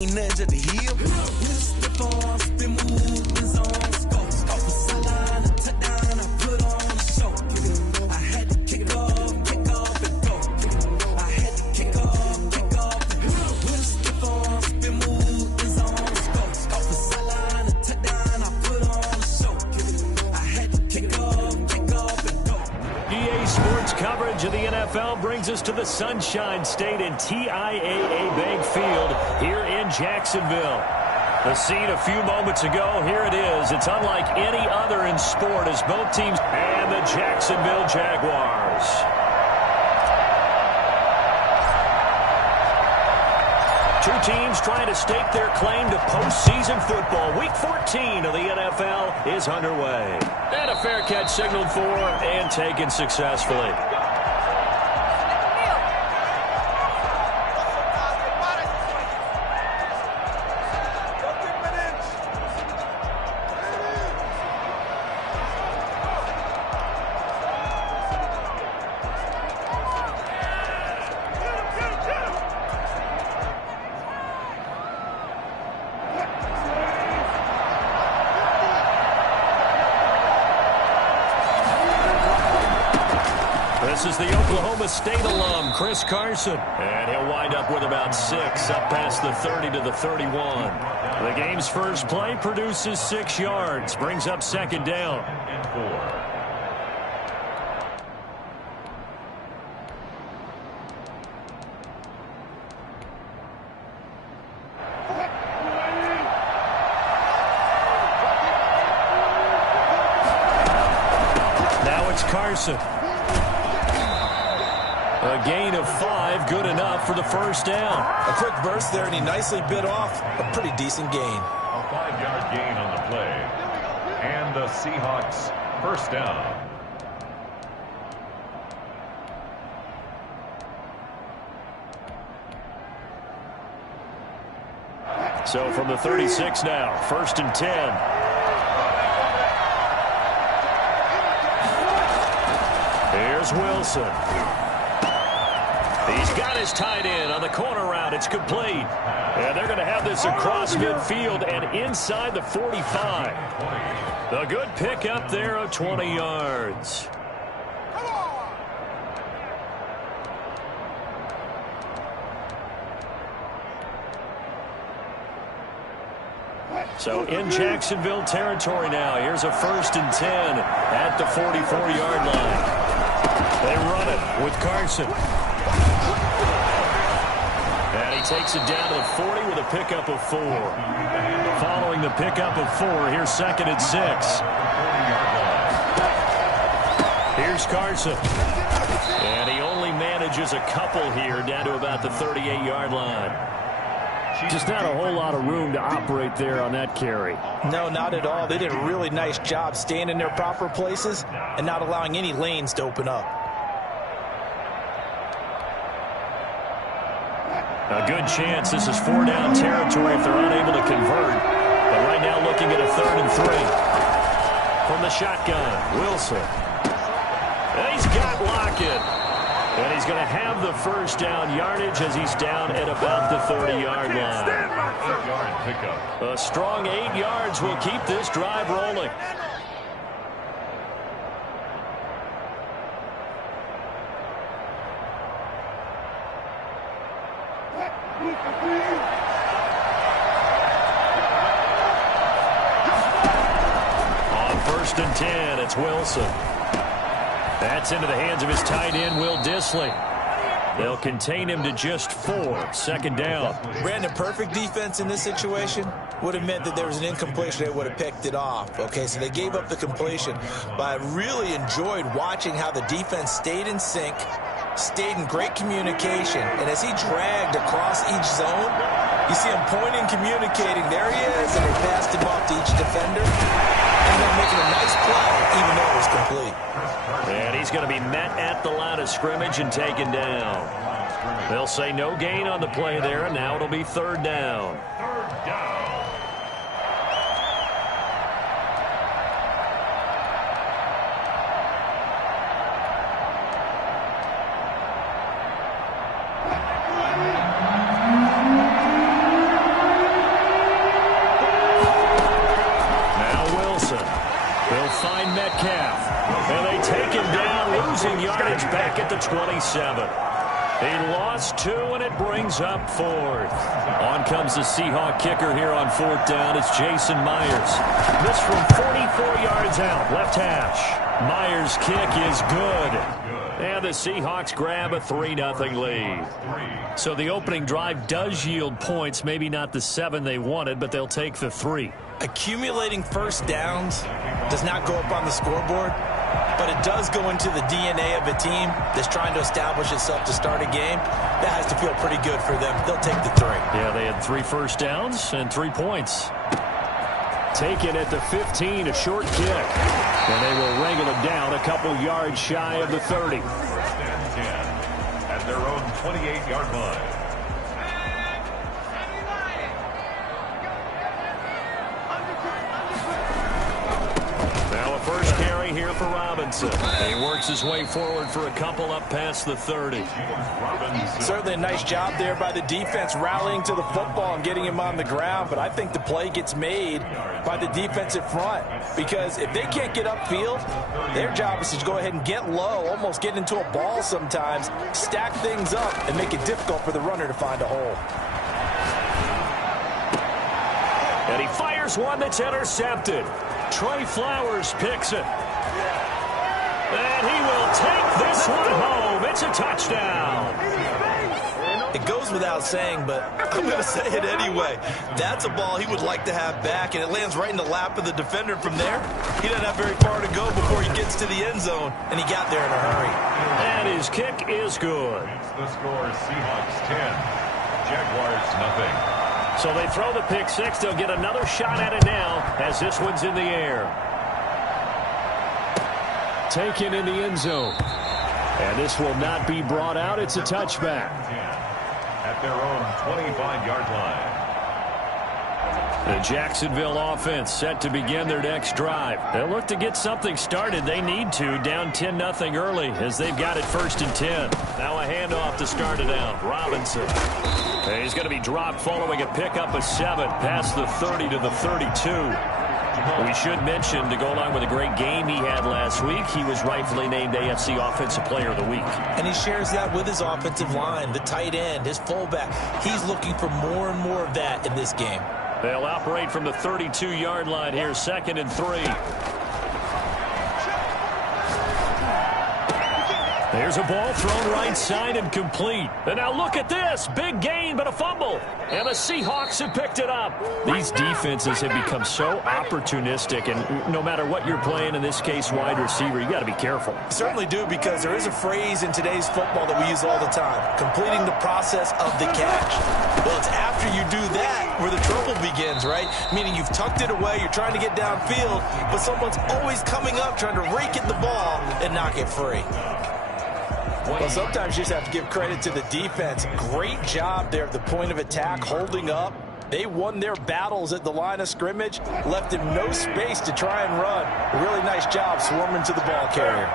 Nudge at the heel. Step on, spin move, zones, go. Off the sideline, a touchdown, I put on a show. I had to kick off, and go. I had to kick off, and go. Step on, spin move, zones, go. Off the sideline, a touchdown, I put on a show. I had to kick off, and go. EA Sports coverage of the NFL brings us to the Sunshine State and TIAA Bank Field here in Jacksonville. The scene a few moments ago, here it is. It's unlike any other in sport as both teams and the Jacksonville Jaguars. Two teams trying to stake their claim to postseason football. Week 14 of the NFL is underway. And a fair catch signaled for and taken successfully. This is the Oklahoma State alum, Chris Carson. And he'll wind up with about 6, up past the 30 to the 31. The game's first play produces 6 yards, brings up second down. And 4. Now it's Carson. A gain of 5, good enough for the first down. A quick burst there, and he nicely bit off a pretty decent gain. A 5-yard gain on the play. And the Seahawks first down. So from the 36 now, first and 10. Here's Wilson. He's got his tight end on the corner route. It's complete. And they're going to have this across midfield and inside the 45. A good pickup there of 20 yards. So in Jacksonville territory now. Here's a first and 10 at the 44-yard line. They run it with Carson. And he takes it down to the 40 with a pickup of 4. Following the pickup of 4, here's second and 6. Here's Carson. And he only manages a couple here down to about the 38-yard line. Just not a whole lot of room to operate there on that carry. No, not at all. They did a really nice job staying in their proper places and not allowing any lanes to open up. A good chance this is 4-down territory if they're unable to convert. But right now looking at a 3rd and 3. From the shotgun, Wilson. And he's got Lockett. And he's going to have the first down yardage as he's down at about the 30-yard line. 8-yard pickup. A strong 8 yards will keep this drive rolling. On first and 10, it's Wilson. That's into the hands of his tight end, Will Dissly. They'll contain him to just 4. Second down. Brandon, perfect defense in this situation would have meant that there was an incompletion. They would have picked it off. Okay, so they gave up the completion. But I really enjoyed watching how the defense stayed in sync, stayed in great communication. And as he dragged across each zone, you see him pointing, communicating. There he is, and they passed him off to each defender. And then making a nice play, even though it was complete. And he's going to be met at the line of scrimmage and taken down. They'll say no gain on the play there, and now it'll be 3rd down. 3rd down. Charge back at the 27. He lost 2, and it brings up 4th. On comes the Seahawk kicker here on 4th down. It's Jason Myers. This from 44 yards out, left hash. Myers' kick is good. And the Seahawks grab a 3-0 lead. So the opening drive does yield points, maybe not the 7 they wanted, but they'll take the 3. Accumulating first downs does not go up on the scoreboard, but it does go into the DNA of a team that's trying to establish itself to start a game. That has to feel pretty good for them. They'll take the 3. Yeah, they had 3 first downs and 3 points. Taken at the 15, a short kick. And they will wrangle it down a couple yards shy of the 30. First and 10 at their own 28-yard line. Now a first carry here for Robinson. He works his way forward for a couple up past the 30. Certainly a nice job there by the defense rallying to the football and getting him on the ground, but I think the play gets made by the defensive front, because if they can't get upfield, their job is to go ahead and get low, almost get into a ball sometimes, stack things up, and make it difficult for the runner to find a hole. And he fires one that's intercepted. Trey Flowers picks it. And he will take this one home. It's a touchdown. It goes without saying, but I'm going to say it anyway. That's a ball he would like to have back, and it lands right in the lap of the defender from there. He doesn't have very far to go before he gets to the end zone, and he got there in a hurry. And his kick is good. The score, Seahawks 10, Jaguars nothing. So they throw the pick 6. They'll get another shot at it now as this one's in the air. Taken in the end zone. And this will not be brought out. It's a touchback. At their own 25-yard line. The Jacksonville offense set to begin their next drive. They'll look to get something started. They need to, down 10-0 early as they've got it 1st and 10. Now a handoff to start it out. Robinson. He's going to be dropped following a pickup of 7 past the 30 to the 32. We should mention, to go along with a great game he had last week, he was rightfully named AFC Offensive Player of the Week. And he shares that with his offensive line, the tight end, his fullback. He's looking for more and more of that in this game. They'll operate from the 32-yard line here, 2nd and 3. There's a ball thrown right side and complete. And now look at this. Big gain, but a fumble. And the Seahawks have picked it up. These defenses have become so opportunistic, and no matter what you're playing, in this case wide receiver, you got to be careful. Certainly do, because there is a phrase in today's football that we use all the time: completing the process of the catch. Well, it's after you do that where the trouble begins, right? Meaning you've tucked it away, you're trying to get downfield, but someone's always coming up trying to rake at the ball and knock it free. Well, sometimes you just have to give credit to the defense. Great job there at the point of attack, holding up. They won their battles at the line of scrimmage, left him no space to try and run. A really nice job swarming to the ball carrier.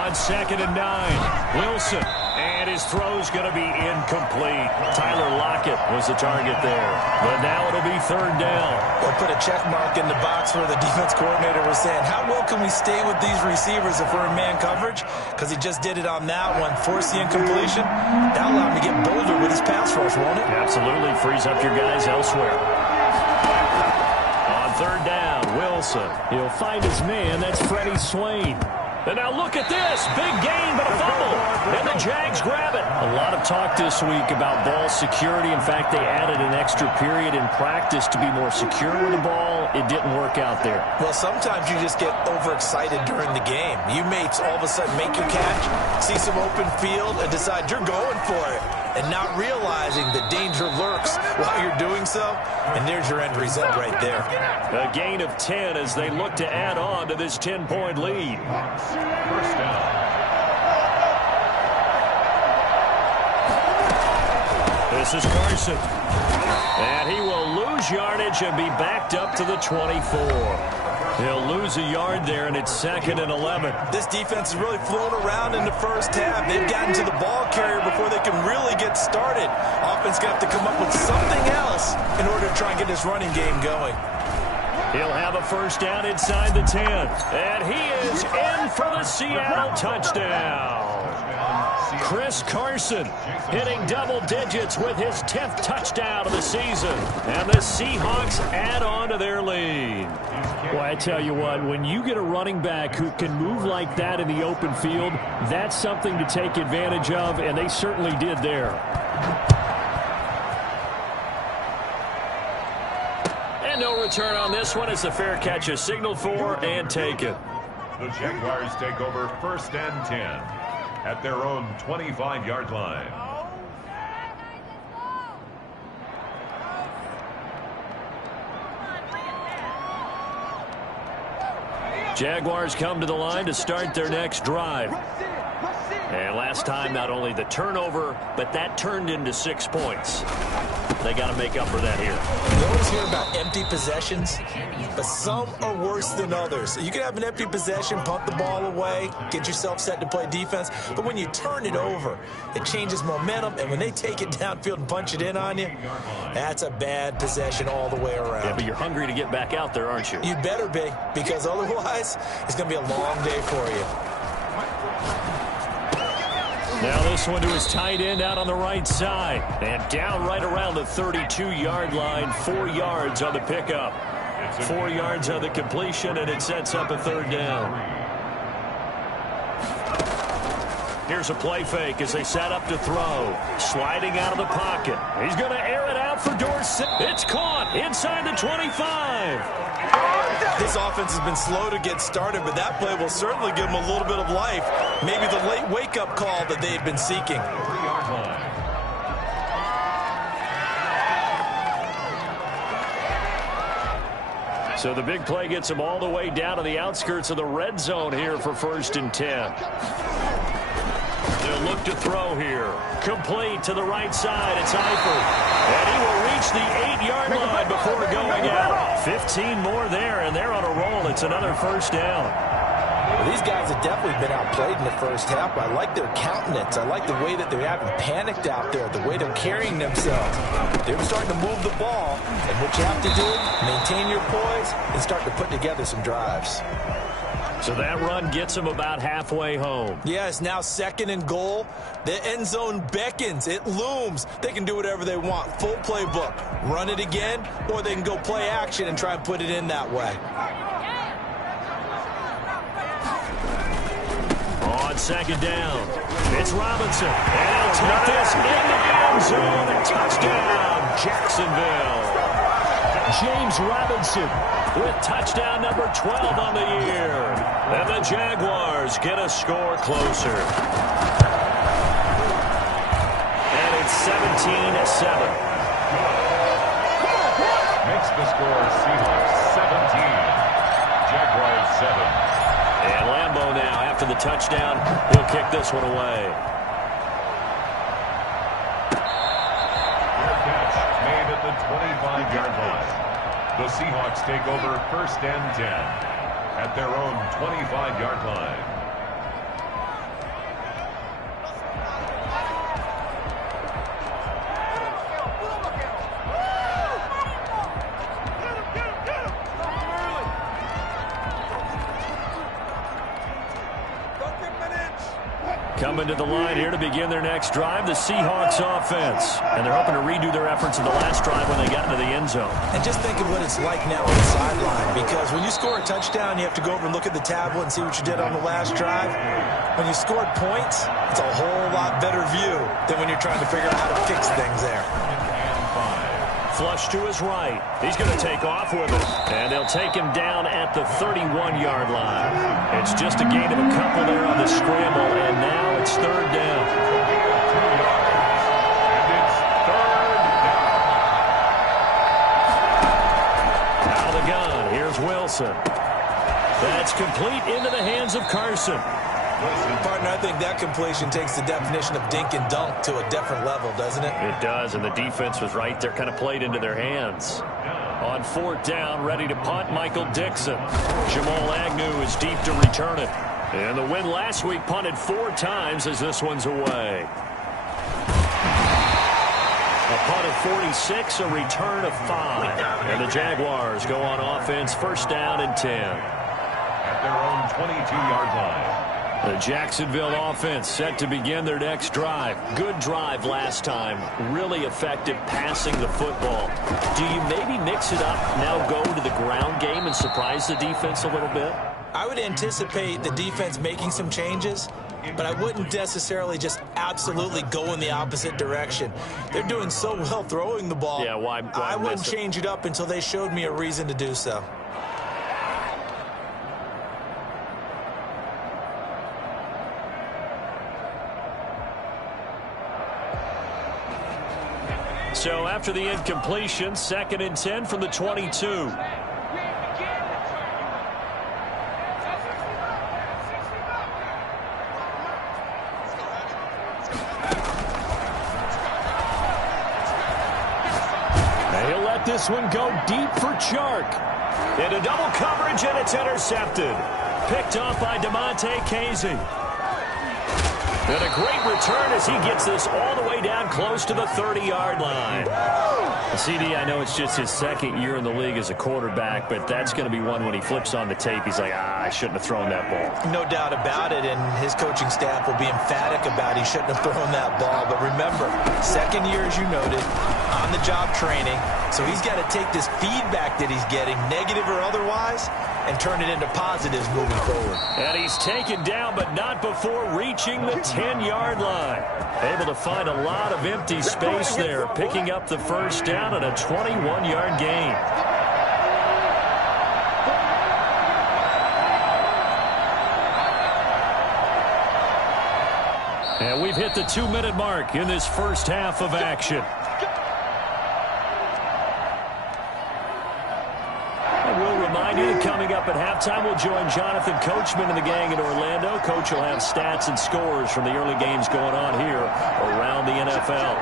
On 2nd and 9, Wilson. And his throw's going to be incomplete. Tyler Lockett was the target there. But now it'll be 3rd down. We'll put a check mark in the box where the defense coordinator was saying, how well can we stay with these receivers if we're in man coverage? Because he just did it on that one. Force the incompletion. That'll allow him to get bolder with his pass rush, won't it? Absolutely. Frees up your guys elsewhere. On 3rd down, Wilson. He'll find his man. That's Freddie Swain. And now look at this. Big gain, but a fumble. And the Jags grab it. A lot of talk this week about ball security. In fact, they added an extra period in practice to be more secure with the ball. It didn't work out there. Well, sometimes you just get overexcited during the game. You may all of a sudden make your catch, see some open field, and decide you're going for it, and not realizing the danger lurks while you're doing so. And there's your end result right there. A gain of 10 as they look to add on to this 10-point lead. First down. This is Carson. And he will lose yardage and be backed up to the 24. He'll lose a yard there, and it's 2nd and 11. This defense is really flown around in the first half. They've gotten to the ball carrier before they can really get started. Offense going to have to come up with something else in order to try and get this running game going. He'll have a first down inside the 10. And he is in for the Seattle touchdown. Chris Carson hitting double digits with his 10th touchdown of the season. And the Seahawks add on to their lead. Well, I tell you what, when you get a running back who can move like that in the open field, that's something to take advantage of, and they certainly did there. And no return on this one as the fair catch is signaled for and taken. The Jaguars take over 1st and 10 at their own 25-yard line. Jaguars come to the line to start their next drive. And last time, not only the turnover, but that turned into 6 points. They got to make up for that here. You always hear about empty possessions, but some are worse than others. You can have an empty possession, punt the ball away, get yourself set to play defense, but when you turn it over, it changes momentum, and when they take it downfield and punch it in on you, that's a bad possession all the way around. Yeah, but you're hungry to get back out there, aren't you? You better be, because otherwise, it's going to be a long day for you. Now this one to his tight end out on the right side. And down right around the 32-yard line, 4 yards on the pickup. 4 yards on the completion, and it sets up a 3rd down. Here's a play fake as they set up to throw. Sliding out of the pocket. He's going to air it out for Dorsett. It's caught inside the 25. This offense has been slow to get started, but that play will certainly give them a little bit of life. Maybe the late wake-up call that they've been seeking. So the big play gets them all the way down to the outskirts of the red zone here for 1st and 10. They'll look to throw here. Complete to the right side. It's Eifert. And he will reach the 8-yard line before going out. 15 more there, and they're on a roll. It's another 1st down. Well, these guys have definitely been outplayed in the first half. I like their countenance. I like the way that they haven't panicked out there, the way they're carrying themselves. They're starting to move the ball, and what you have to do, maintain your poise and start to put together some drives. So that run gets them about halfway home. Yeah, it's now 2nd and goal. The end zone beckons. It looms. They can do whatever they want. Full playbook. Run it again, or they can go play action and try and put it in that way. On 2nd down, it's Robinson. And he'll take this into the end zone. A touchdown, Jacksonville. James Robinson with touchdown number 12 on the year. And the Jaguars get a score closer. And it's 17-7. Makes the score Seahawks 17. Jaguars 7. And Lambeau now, after the touchdown, he'll kick this one away. Fair catch made at the 25-yard line. The Seahawks take over 1st and 10 at their own 25-yard line. Coming to the line here to begin their next drive, the Seahawks offense. And they're hoping to redo their efforts in the last drive when they got into the end zone. And just think of what it's like now on the sideline, because when you score a touchdown, you have to go over and look at the tablet and see what you did on the last drive. When you scored points, it's a whole lot better view than when you're trying to figure out how to fix things there. Flush to his right. He's going to take off with it. And they'll take him down at the 31-yard line. It's just a gain of a couple there on the scramble, and now it's 3rd down. And it's 3rd down. Out of the gun, here's Wilson. That's complete into the hands of Carson. Partner, I think that completion takes the definition of dink and dunk to a different level, doesn't it? It does, and the defense was right there, kind of played into their hands. On 4th down, ready to punt, Michael Dixon. Jamal Agnew is deep to return it. And the win last week punted 4 times as this one's away. A punt of 46, a return of 5. And the Jaguars go on offense, 1st down and 10. At their own 22-yard line. The Jacksonville offense set to begin their next drive. Good drive last time. Really effective passing the football. Do you maybe mix it up, now go to the ground game and surprise the defense a little bit? I would anticipate the defense making some changes, but I wouldn't necessarily just absolutely go in the opposite direction. They're doing so well throwing the ball. Yeah, why I wouldn't miss it? change it up until they showed me a reason to do so. So after the incompletion, 2nd and 10 from the 22. He'll let this one go deep for Chark. Into double coverage, and it's intercepted. Picked off by DeMonte Casey. And a great return as he gets this all the way down close to the 30-yard line. CD, I know it's just his 2nd year in the league as a quarterback, but that's going to be one when he flips on the tape. He's like, I shouldn't have thrown that ball. No doubt about it, and his coaching staff will be emphatic about he shouldn't have thrown that ball. But remember, 2nd year, as you noted, on-the-job training. So he's got to take this feedback that he's getting, negative or otherwise, and turn it into positives moving forward. And he's taken down, but not before reaching the 10-yard line. Able to find a lot of empty space there, picking up the 1st down and a 21-yard gain. And we've hit the 2-minute mark in this first half of action. Coming up at halftime, we'll join Jonathan Coachman and the gang in Orlando. Coach will have stats and scores from the early games going on here around the NFL.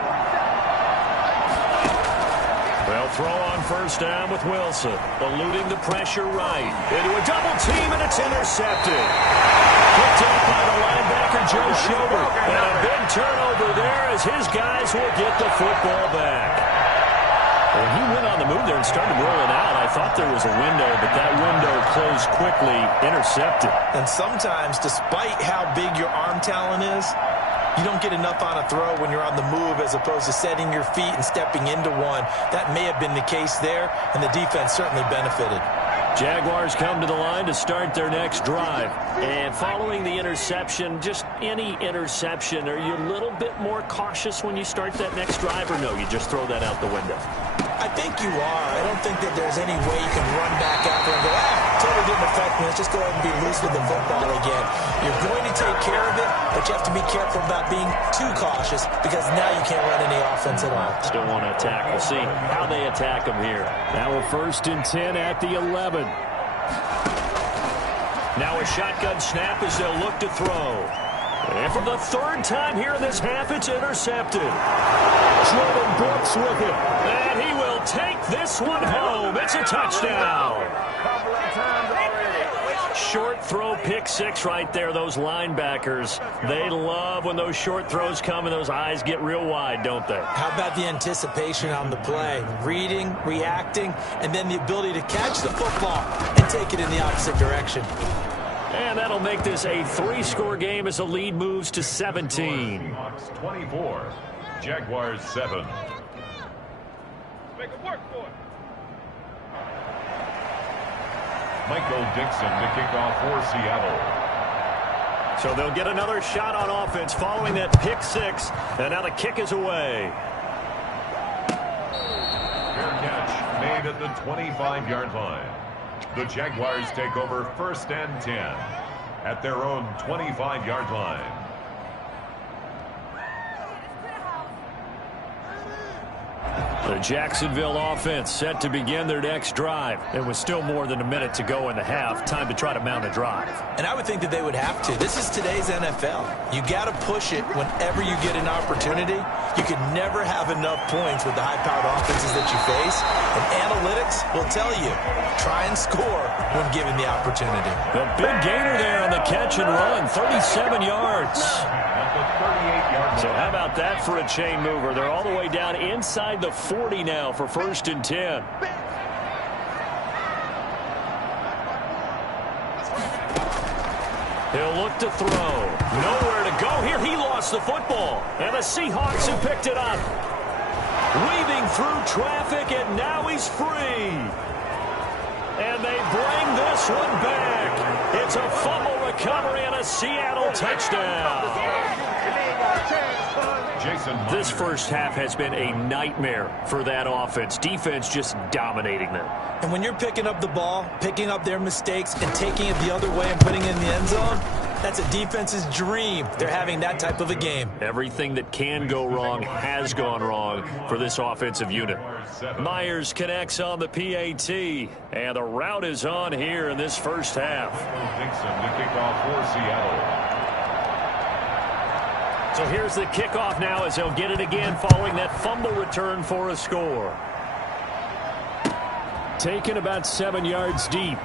They'll throw on 1st down with Wilson, eluding the pressure right. Into a double team, and it's intercepted. Picked up by the linebacker, Joe Schobert. And a big turnover there as his guys will get the football back. When he went on the move there and started rolling out, I thought there was a window, but that window closed quickly, intercepted. And sometimes, despite how big your arm talent is, you don't get enough on a throw when you're on the move as opposed to setting your feet and stepping into one. That may have been the case there, and the defense certainly benefited. Jaguars come to the line to start their next drive. And following the interception, just any interception, are you a little bit more cautious when you start that next drive, or no, you just throw that out the window? I think you are. I don't think that there's any way you can run back out there and go, totally didn't affect me. Let's just go ahead and be loose with the football again. You're going to take care of it, but you have to be careful about being too cautious because now you can't run any offense at all. Still want to attack. We'll see how they attack them here. Now a 1st and 10 at the 11. Now a shotgun snap as they'll look to throw. And for the 3rd time here in this half, it's intercepted. Jordan Brooks with it. And he will take this one home. It's a touchdown. Short throw, pick 6 right there. Those linebackers, they love when those short throws come and those eyes get real wide, don't they? How about the anticipation on the play? Reading, reacting, and then the ability to catch the football and take it in the opposite direction. And that'll make this a 3-score game as the lead moves to 17. Seahawks 24, Jaguars 7. Make it work for it. Michael Dixon to kick off for Seattle. So they'll get another shot on offense following that pick 6. And now the kick is away. Fair catch made at the 25-yard line. The Jaguars take over 1st and 10 at their own 25-yard line. The Jacksonville offense set to begin their next drive. It was still more than a minute to go in the half. Time to try to mount a drive. And I would think that they would have to. This is today's NFL. You got to push it whenever you get an opportunity. You can never have enough points with the high-powered offenses that you face. And analytics will tell you, try and score when given the opportunity. The big gainer there on the catch and run, 37 yards. So how about that for a chain mover? They're all the way down inside the 40 now for 1st and 10. He'll look to throw. Nowhere to go here. He lost the football. And the Seahawks have picked it up. Weaving through traffic, and now he's free. And they bring this one back. It's a fumble recovery and a Seattle touchdown. This first half has been a nightmare for that offense. Defense just dominating them. And when you're picking up the ball, picking up their mistakes, and taking it the other way and putting it in the end zone, that's a defense's dream. They're having that type of a game. Everything that can go wrong has gone wrong for this offensive unit. Myers connects on the PAT, and the route is on here in this first half. Dixon to kick off for Seattle. So here's the kickoff now as they'll get it again following that fumble return for a score. Taken about 7 yards deep.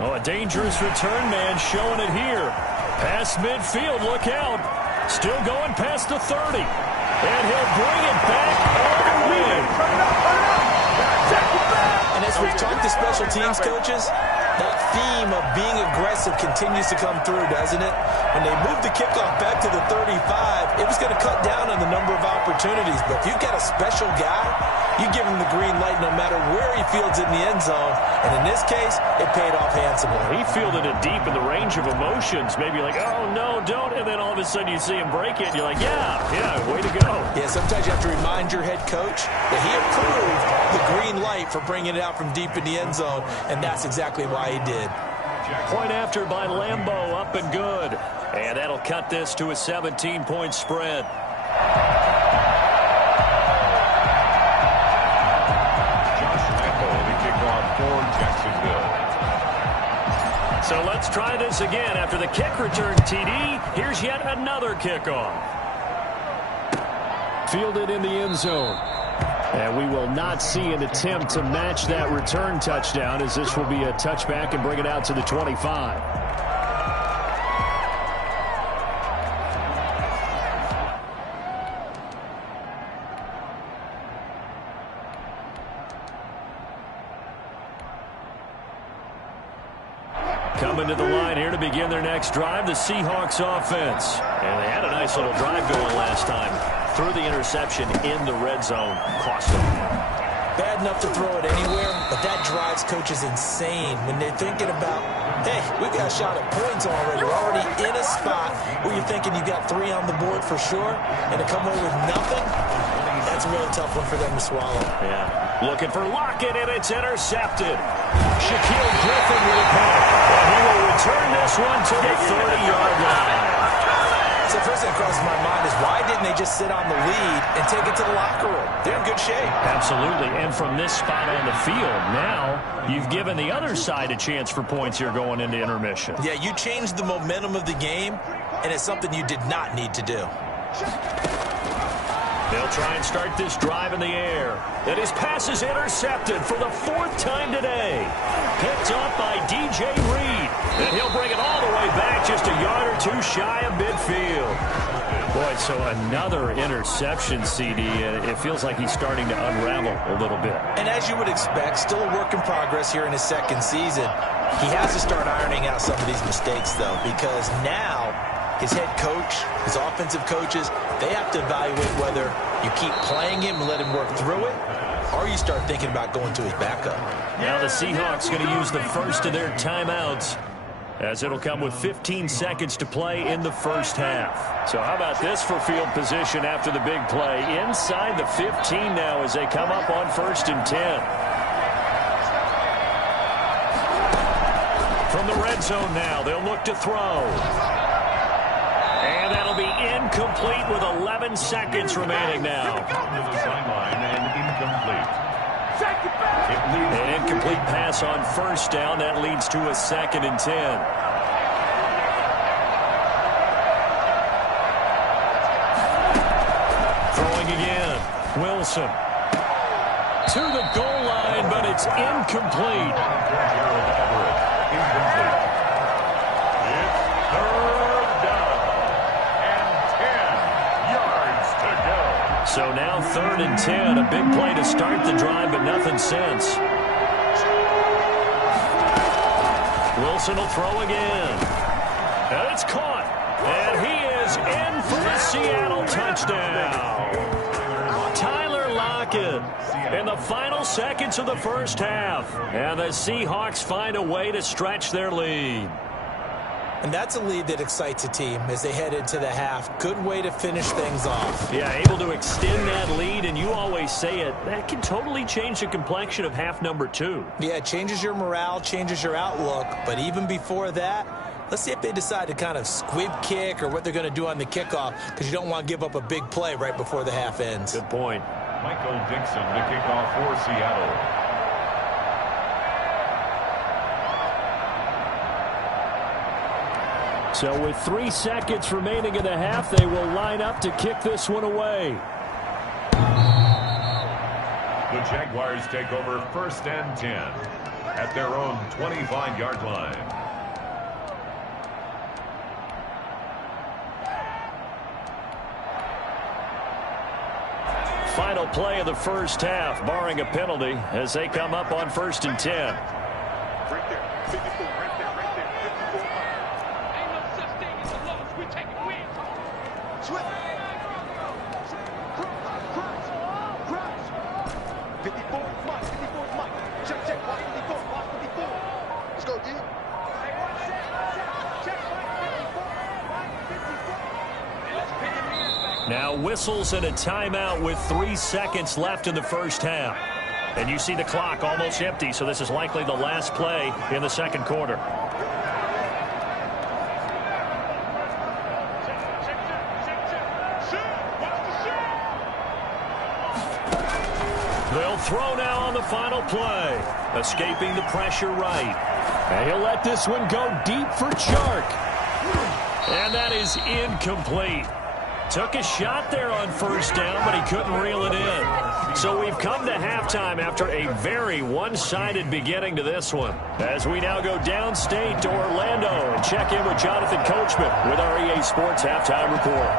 Oh, a dangerous return man showing it here. Past midfield, look out. Still going past the 30. And he'll bring it back all the way. And as we've talked to special teams coaches, that theme of being aggressive continues to come through, doesn't it? When they moved the kickoff back to the 35, it was going to cut down on the number of opportunities. But if you've got a special guy, you give him the green light no matter where he fields in the end zone. And in this case, it paid off handsomely. He fielded it deep in the range of emotions. Maybe like, oh, no, don't. And then all of a sudden you see him break it. And you're like, yeah, way to go. Yeah, sometimes you have to remind your head coach that he approved the green light for bringing it out from deep in the end zone. And that's exactly why he did. Point after by Lambeau, up and good. And that'll cut this to a 17-point spread. So let's try this again. After the kick return TD, here's yet another kickoff. Fielded in the end zone. And we will not see an attempt to match that return touchdown, as this will be a touchback and bring it out to the 25. Coming to the line here to begin their next drive, the Seahawks offense. And they had a nice little drive going last time. Threw the interception in the red zone. Cost them. Bad enough to throw it anywhere, but that drives coaches insane when they're thinking about, hey, we've got a shot at points already. We're already in a spot where you're thinking you got 3 on the board for sure, and to come away with nothing, that's a really tough one for them to swallow. Yeah. Looking for Lockett, and it's intercepted. Shaquille Griffin with a punt. And he will return this one to the 30-yard line. So first thing that crosses my mind is, why didn't they just sit on the lead and take it to the locker room? They're in good shape. Absolutely. And from this spot on the field, now you've given the other side a chance for points here going into intermission. Yeah, you changed the momentum of the game, and it's something you did not need to do. They'll try and start this drive in the air. And his pass is intercepted for the 4th time today. Picked up by DJ Reed. And he'll bring it all the way back, just a yard or 2 shy of midfield. Boy, so another interception, CD, and it feels like he's starting to unravel a little bit. And as you would expect, still a work in progress here in his 2nd season. He has to start ironing out some of these mistakes, though, because now his head coach, his offensive coaches, they have to evaluate whether you keep playing him and let him work through it, or you start thinking about going to his backup. Now the Seahawks going to use the first of their timeouts, as it'll come with 15 seconds to play in the first half. So how about this for field position after the big play? Inside the 15 now as they come up on 1st and 10. From the red zone now, they'll look to throw. And that'll be incomplete with 11 seconds remaining now. To the sideline and incomplete. An incomplete pass on first down. That leads to a 2nd and 10. Throwing again. Wilson. To the goal line, but it's incomplete. Incomplete. It's 3rd down and 10 yards to go. So now 3rd and 10. A big play to start the drive, but nothing since. Wilson will throw again. And it's caught. And he is in for a Seattle touchdown. Tyler Lockett in the final seconds of the first half. And the Seahawks find a way to stretch their lead. And that's a lead that excites a team as they head into the half. Good way to finish things off. Yeah, able to extend that lead, and you always say it, that can totally change the complexion of half number 2. Yeah, it changes your morale, changes your outlook. But even before that, let's see if they decide to kind of squib kick or what they're going to do on the kickoff, because you don't want to give up a big play right before the half ends. Good point. Michael Dixon to kick off for Seattle. So with 3 seconds remaining in the half, they will line up to kick this one away. The Jaguars take over 1st and 10 at their own 25-yard line. Final play of the first half, barring a penalty, as they come up on 1st and 10. Right there, 54, right there, 54. Ain't no such thing as a loss. We take it win. Swift. Crouch. 54 is Mike. 54 is Mike. Check. Watch 54. Watch 54. Let's go, D. Check. Mike 54. Let's pick him in back. Now whistles and a timeout with 3 seconds left in the first half. And you see the clock almost empty, so this is likely the last play in the second quarter. They'll throw now on the final play. Escaping the pressure right. And he'll let this one go deep for Chark. And that is incomplete. Took a shot there on first down, but he couldn't reel it in. So we've come to halftime after a very one-sided beginning to this one. As we now go downstate to Orlando and check in with Jonathan Coachman with our EA Sports Halftime Report.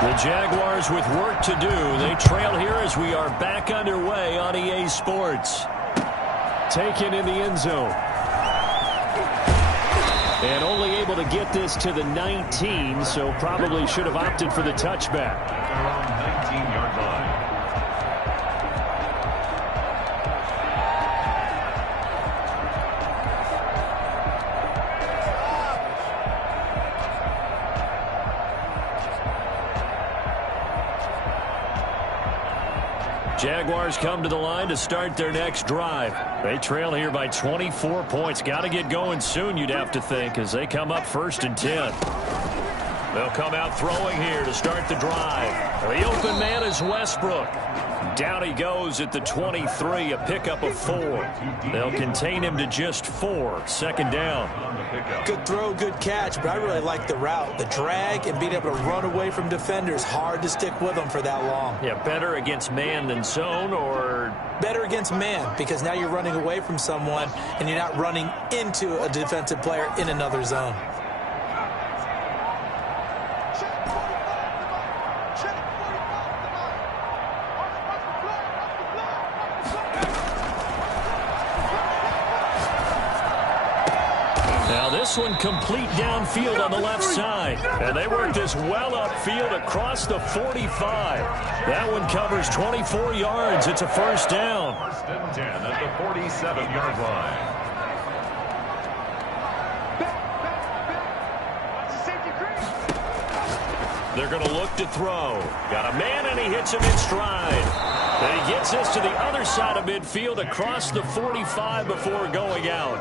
The Jaguars with work to do. They trail here as we are back underway on EA Sports. Taken in the end zone. And only able to get this to the 19, so probably should have opted for the touchback. Around 19-yard line. Jaguars come to the line to start their next drive. They trail here by 24 points. Got to get going soon, you'd have to think, as they come up 1st and 10. They'll come out throwing here to start the drive. The open man is Westbrook. Down he goes at the 23, a pickup of 4. They'll contain him to just 4. 2nd down. Good throw, good catch, but I really like the route. The drag and being able to run away from defenders, hard to stick with them for that long. Yeah, better against man than zone, or better against man, because now you're running away from someone and you're not running into a defensive player in another zone. This one complete downfield on the left side. And they work this well upfield across the 45. That one covers 24 yards. It's a 1st down. 1st and 10 at the 47-yard line. They're going to look to throw. Got a man, and he hits him in stride. And he gets this to the other side of midfield across the 45 before going out.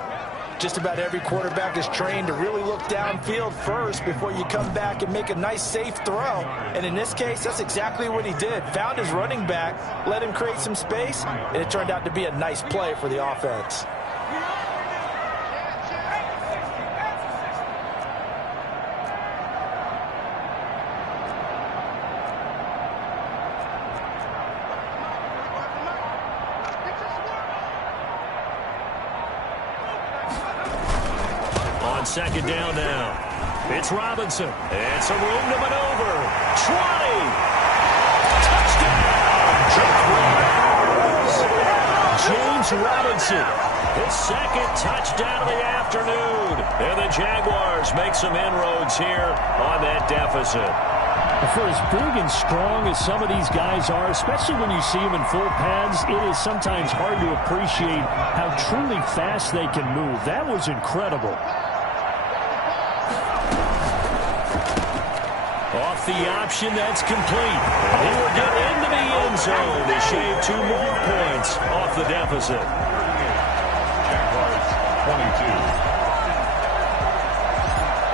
Just about every quarterback is trained to really look downfield first before you come back and make a nice, safe throw. And in this case, that's exactly what he did. Found his running back, let him create some space, and it turned out to be a nice play for the offense. On second down now. It's Robinson. And some room to maneuver. 20. Touchdown! James Robinson. His second touchdown of the afternoon. And the Jaguars make some inroads here on that deficit. For as big and strong as some of these guys are, especially when you see them in full pads, it is sometimes hard to appreciate how truly fast they can move. That was incredible. Off the option, that's complete. And he will get into the end zone to shave 2 more points off the deficit. Jaguars 22.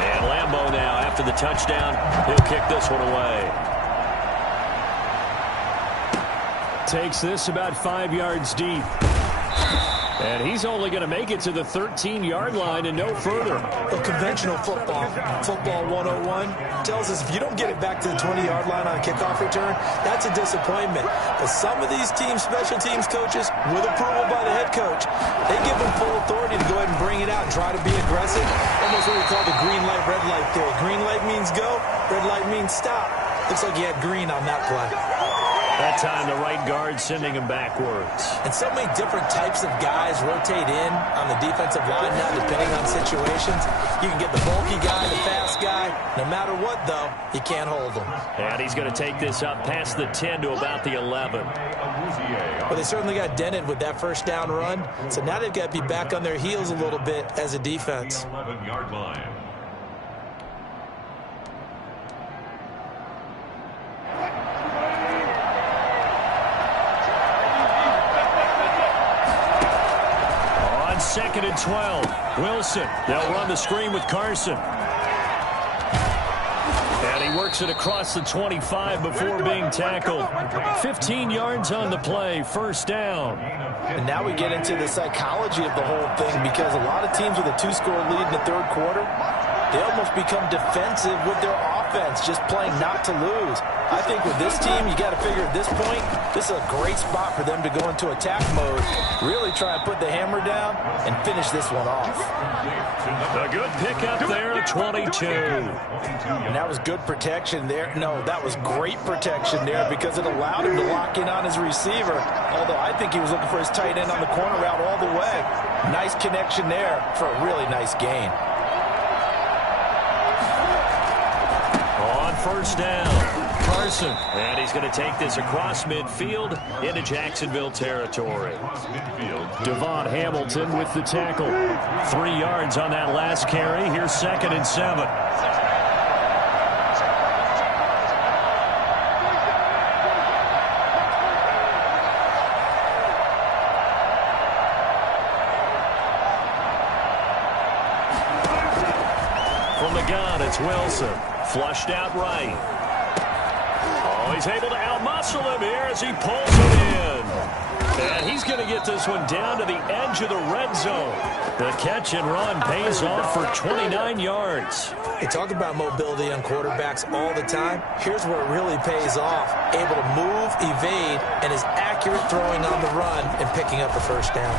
And Lambeau now, after the touchdown, he'll kick this one away. Takes this about 5 yards deep. And he's only going to make it to the 13-yard line and no further. Well, conventional football 101, tells us if you don't get it back to the 20-yard line on a kickoff return, that's a disappointment. But some of these special teams coaches, with approval by the head coach, they give them full authority to go ahead and bring it out and try to be aggressive. Almost what we call the green light, red light theory. Green light means go, red light means stop. Looks like he had green on that play. That time, the right guard sending him backwards. And so many different types of guys rotate in on the defensive line now, depending on situations. You can get the bulky guy, the fast guy. No matter what, though, you can't hold him. And he's going to take this up past the 10 to about the 11. Well, they certainly got dented with that first down run. So now they've got to be back on their heels a little bit as a defense. 11-yard line. Second and 12. Wilson. They'll run the screen with Carson. And he works it across the 25 before being tackled. 15 yards on the play. First down. And now we get into the psychology of the whole thing, because a lot of teams with a 2-score lead in the third quarter, they almost become defensive with their offense, just playing not to lose. I think with this team, you got to figure at this point, this is a great spot for them to go into attack mode, really try to put the hammer down and finish this one off. A good pickup there at 22. And that was good protection there. No, that was great protection there, because it allowed him to lock in on his receiver, although I think he was looking for his tight end on the corner route all the way. Nice connection there for a really nice gain. On first down, Carson. And he's going to take this across midfield into Jacksonville territory. Devon Hamilton with the tackle. 3 yards on that last carry. Here's second and 7. From the gun, it's Wilson. Flushed out right. Oh, he's able to outmuscle him here as he pulls it in. And he's going to get this one down to the edge of the red zone. The catch and run pays off for 29 yards. They talk about mobility on quarterbacks all the time. Here's where it really pays off. Able to move, evade, and is accurate throwing on the run and picking up the first down.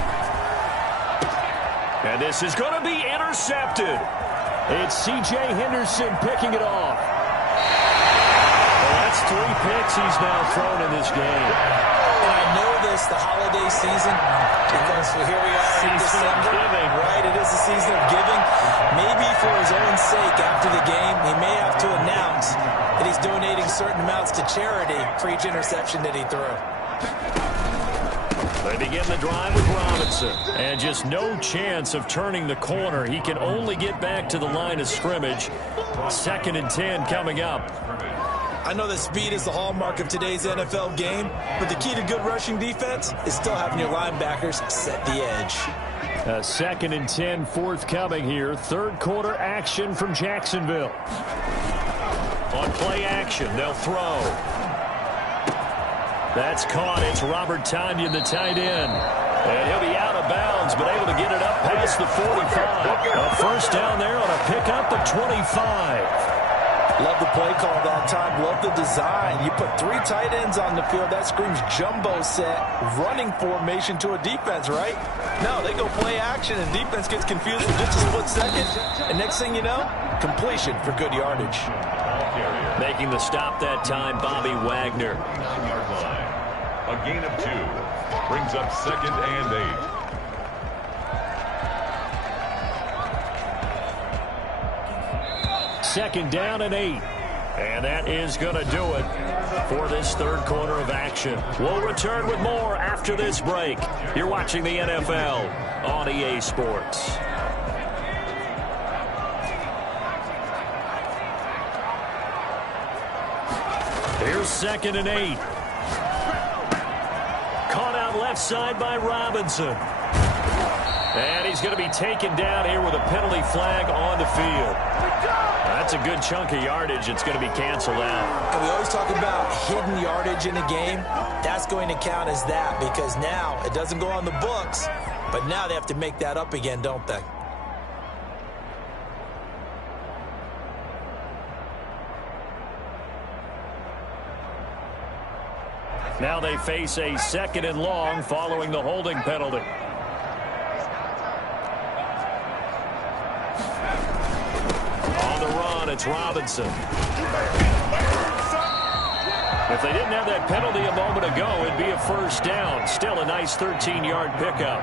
And this is going to be intercepted. It's C.J. Henderson picking it off. Well, that's 3 picks he's now thrown in this game. And I know this, the holiday season, because here we are in December. Right, it is the season of giving. Maybe for his own sake after the game, he may have to announce that he's donating certain amounts to charity for each interception that he threw. They begin the drive with Robinson. And just no chance of turning the corner. He can only get back to the line of scrimmage. Second and 10 coming up. I know that speed is the hallmark of today's NFL game, but the key to good rushing defense is still having your linebackers set the edge. 2nd and 10 forthcoming here. Third quarter action from Jacksonville. On play action, they'll throw. That's caught. It's Robert Tonyan, the tight end. And he'll be out of bounds, but able to get it up past the 45. A first down there on a pickup of 25. Love the play call that time. Love the design. You put 3 tight ends on the field. That screams jumbo set, running formation to a defense, right? No, they go play action, and defense gets confused for just a split second. And next thing you know, completion for good yardage. Making the stop that time, Bobby Wagner. 9-yard line. A gain of 2. Brings up 2nd and 8. Second down and 8. And that is going to do it for this third quarter of action. We'll return with more after this break. You're watching the NFL on EA Sports. Here's 2nd and 8. Caught out left side by Robinson. And he's going to be taken down here with a penalty flag on the field. That's a good chunk of yardage. It's going to be canceled out. And we always talk about hidden yardage in a game. That's going to count as that because now it doesn't go on the books, but now they have to make that up again, don't they? Now they face a 2nd and long following the holding penalty. On the run, it's Robinson. If they didn't have that penalty a moment ago, it'd be a first down. Still a nice 13-yard pickup.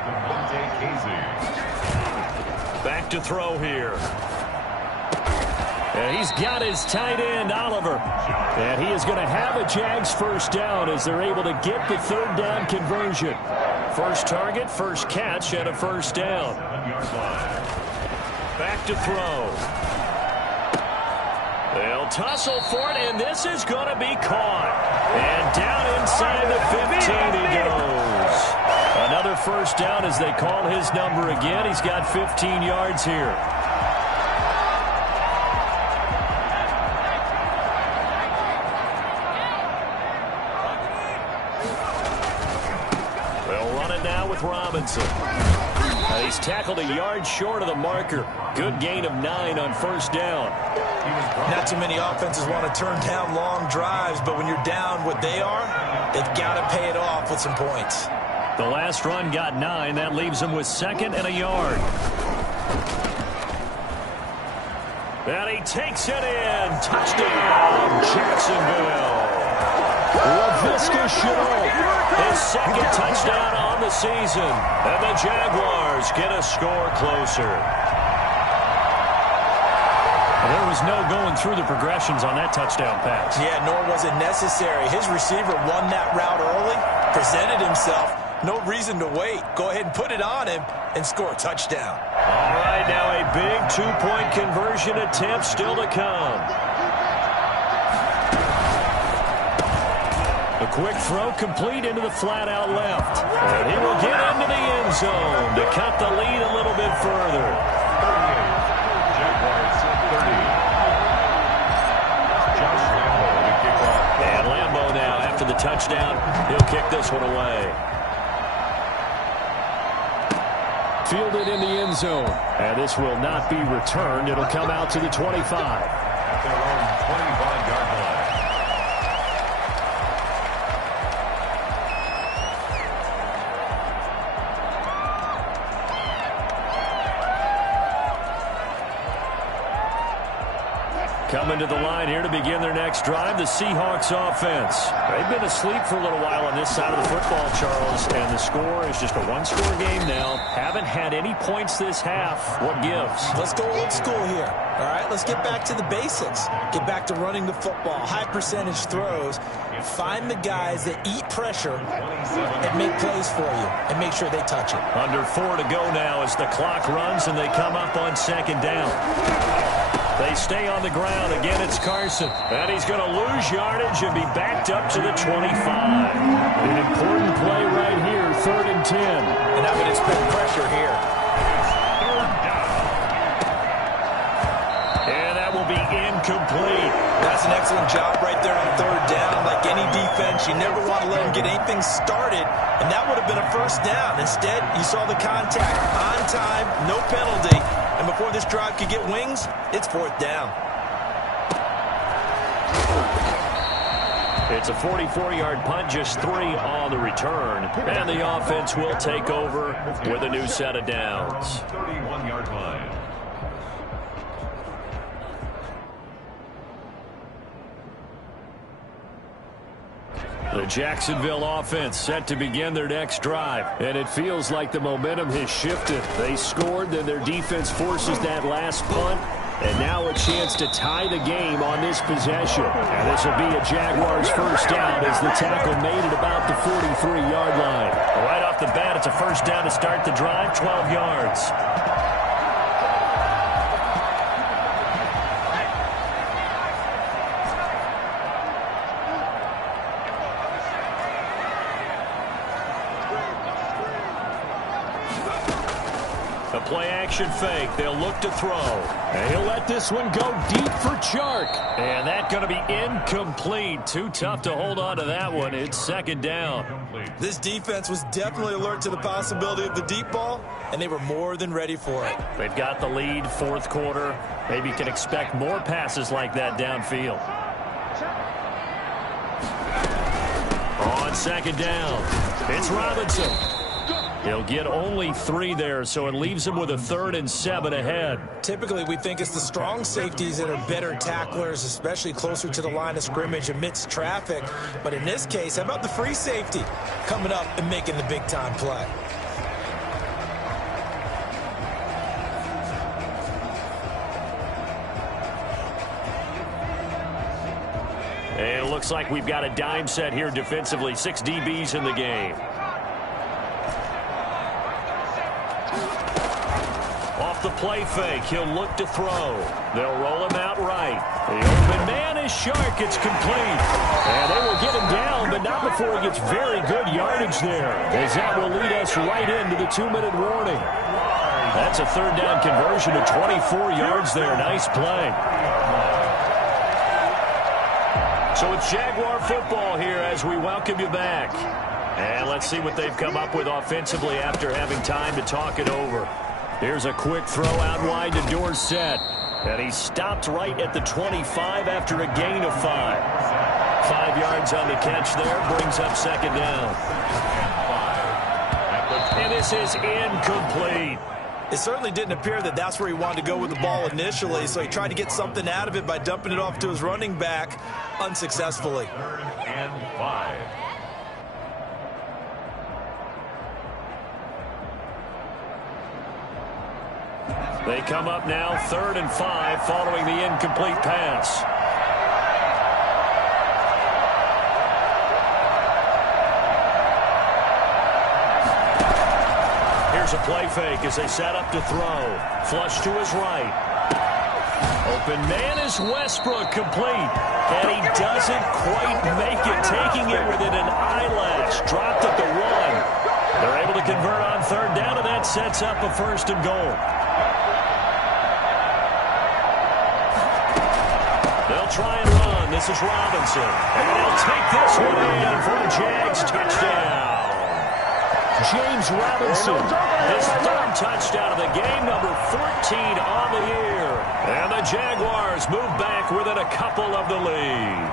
Back to throw here. And he's got his tight end, Oliver. And he is going to have a Jags first down as they're able to get the third down conversion. First target, first catch, and a first down. Back to throw. They'll tussle for it, and this is going to be caught. And down inside the 15 he goes. Another first down as they call his number again. He's got 15 yards here. Robinson. He's tackled a yard short of the marker. Good gain of 9 on first down. Not too many offenses want to turn down long drives, but when you're down what they are, they've got to pay it off with some points. The last run got 9. That leaves them with 2nd and a yard. And he takes it in. Touchdown, Jacksonville. Laviska Shenault, his 2nd touchdown on the season. And the Jaguars get a score closer. There was no going through the progressions on that touchdown pass. Yeah, nor was it necessary. His receiver won that route early, presented himself. No reason to wait. Go ahead and put it on him and score a touchdown. All right, now a big 2-point conversion attempt still to come. A quick throw complete into the flat out left. And he will get into the end zone to cut the lead a little bit further. 38. Jaguars 30. Josh Lambo to kick off. And Lambo now, after the touchdown, he'll kick this one away. Fielded in the end zone. And this will not be returned. It'll come out to the 25. At their own 25-yard line. Coming to the line here to begin their next drive, the Seahawks offense. They've been asleep for a little while on this side of the football, Charles, and the score is just a one-score game now. Haven't had any points this half. What gives? Let's go old school here. All right, let's get back to the basics. Get back to running the football, high percentage throws. Find the guys that eat pressure and make plays for you and make sure they touch it. Under 4 to go now as the clock runs and they come up on 2nd down. They stay on the ground. Again, it's Carson. And he's going to lose yardage and be backed up to the 25. An important play right here, 3rd and 10. And I'm going to expect pressure here. third down. And that will be incomplete. That's an excellent job right there on third down. Like any defense, you never want to let them get anything started, and that would have been a first down. Instead, you saw the contact on time, no penalty, and before this drive could get wings, it's fourth down. It's a 44-yard punt, just 3 on the return. And the offense will take over with a new set of downs. 31-yard line. The Jacksonville offense set to begin their next drive. And it feels like the momentum has shifted. They scored, then their defense forces that last punt. And now a chance to tie the game on this possession. And this will be a Jaguars first down as the tackle made it about the 43-yard line. Right off the bat, it's a first down to start the drive, 12 yards. A play-action fake. They'll look to throw. And he'll let this one go deep for Chark. And that's going to be incomplete. Too tough to hold on to that one. It's second down. This defense was definitely alert to the possibility of the deep ball, and they were more than ready for it. They've got the lead, fourth quarter. Maybe you can expect more passes like that downfield. On second down, it's Robinson. He'll get only 3 there, so it leaves him with a 3rd and 7 ahead. Typically, we think it's the strong safeties that are better tacklers, especially closer to the line of scrimmage amidst traffic. But in this case, how about the free safety coming up and making the big-time play? And it looks like we've got a dime set here defensively. 6 DBs in the game. The play fake. He'll look to throw. They'll roll him out right. The open man is Chark. It's complete. And they will get him down, but not before he gets very good yardage there, as that will lead us right into the 2-minute warning. That's a third down conversion of 24 yards there. Nice play. So it's Jaguar football here as we welcome you back. And let's see what they've come up with offensively after having time to talk it over. Here's a quick throw out wide to Dorsett. And he stopped right at the 25 after a gain of 5. 5 yards on the catch there, brings up second down. And this is incomplete. It certainly didn't appear that that's where he wanted to go with the ball initially, so he tried to get something out of it by dumping it off to his running back unsuccessfully. 3rd and 5. They come up now 3rd and 5 following the incomplete pass. Here's a play fake as they set up to throw. Flush to his right. Open man is Westbrook, complete. And he doesn't quite make it, taking it within an eyelash. Dropped at the 1. They're able to convert on third down, and that sets up a 1st and goal. They'll try and run. This is Robinson. And they'll take this one in for a Jags touchdown. James Robinson, his 3rd touchdown of the game, number 14 on the year. And the Jaguars move back within a couple of the lead.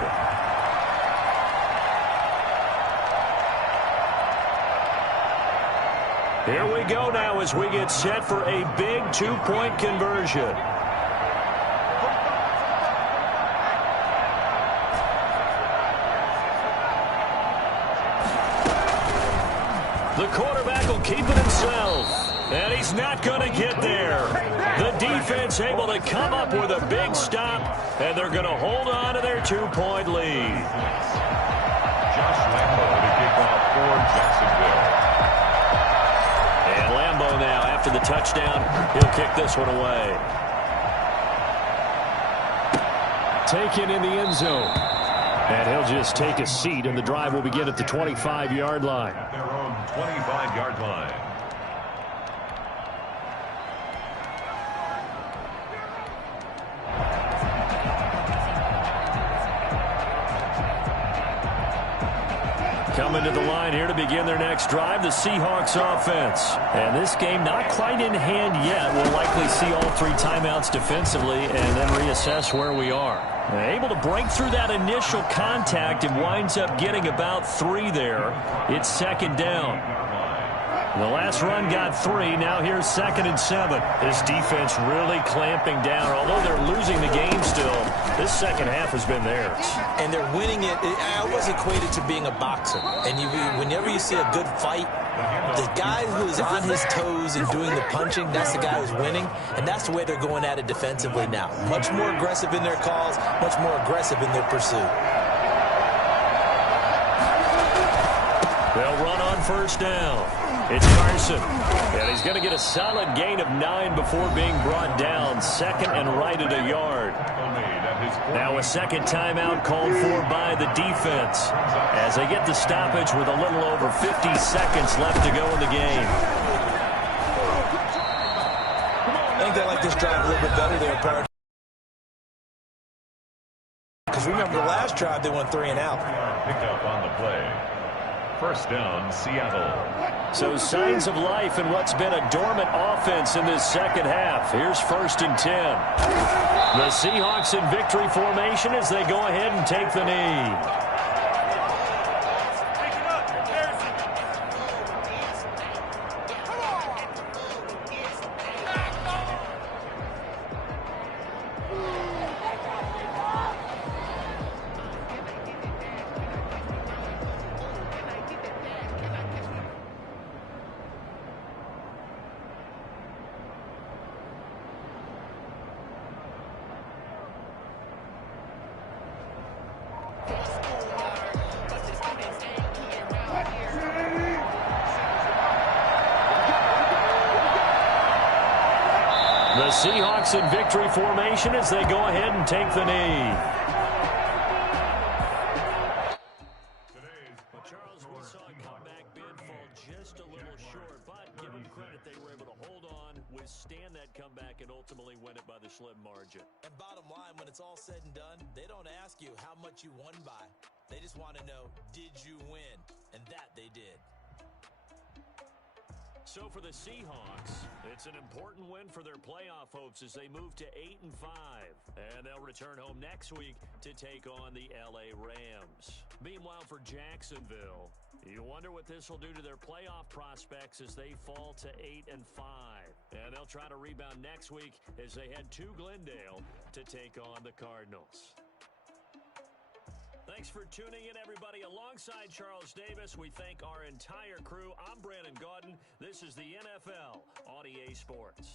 Here we go now as we get set for a big 2-point conversion. The quarterback will keep it himself, and he's not going to get there. The defense able to come up with a big stop, and they're going to hold on to their 2-point lead. Josh Lambo to kick off for Jacksonville. And Lambo now, after the touchdown, he'll kick this one away. Taken in the end zone. And he'll just take a seat, and the drive will begin at the 25-yard line. At their own 25-yard line. Coming to the line here to begin their next drive, the Seahawks offense. And this game not quite in hand yet. We'll likely see all 3 timeouts defensively and then reassess where we are. Able to break through that initial contact and winds up getting about 3 there. It's second down. The last run got 3. Now here's 2nd and 7. This defense really clamping down. Although they're losing the game still, this second half has been theirs. And they're winning it. I always equate it to being a boxer. And whenever you see a good fight, the guy who's on his toes and doing the punching, that's the guy who's winning. And that's the way they're going at it defensively now. Much more aggressive in their calls, much more aggressive in their pursuit. They'll run on first down. It's Carson, and he's going to get a solid gain of 9 before being brought down. Second and right at a yard. Now a second timeout called for by the defense as they get the stoppage with a little over 50 seconds left to go in the game. I think they like this drive a little bit better there, Parker. Because remember, the last drive they went 3 and out. Pick up on the play. First down, Seattle. So signs of life in what's been a dormant offense in this second half. Here's 1st and 10. The Seahawks in victory formation as they go ahead and take the knee. The Seahawks in victory formation as they go ahead and take the knee. Well, Charles, we saw a comeback bid fall just a little short, but give them credit, they were able to hold on, withstand that comeback, and ultimately win it by the slim margin. And bottom line, when it's all said and done, they don't ask you how much you won by. They just want to know, did you win? And that they did. So for the Seahawks, it's an important win for their playoff hopes as they move to 8-5. And they'll return home next week to take on the LA Rams. Meanwhile, for Jacksonville, you wonder what this will do to their playoff prospects as they fall to 8-5. And they'll try to rebound next week as they head to Glendale to take on the Cardinals. Thanks for tuning in, everybody. Alongside Charles Davis, we thank our entire crew. I'm Brandon Gaudin. This is the NFL on EA Sports.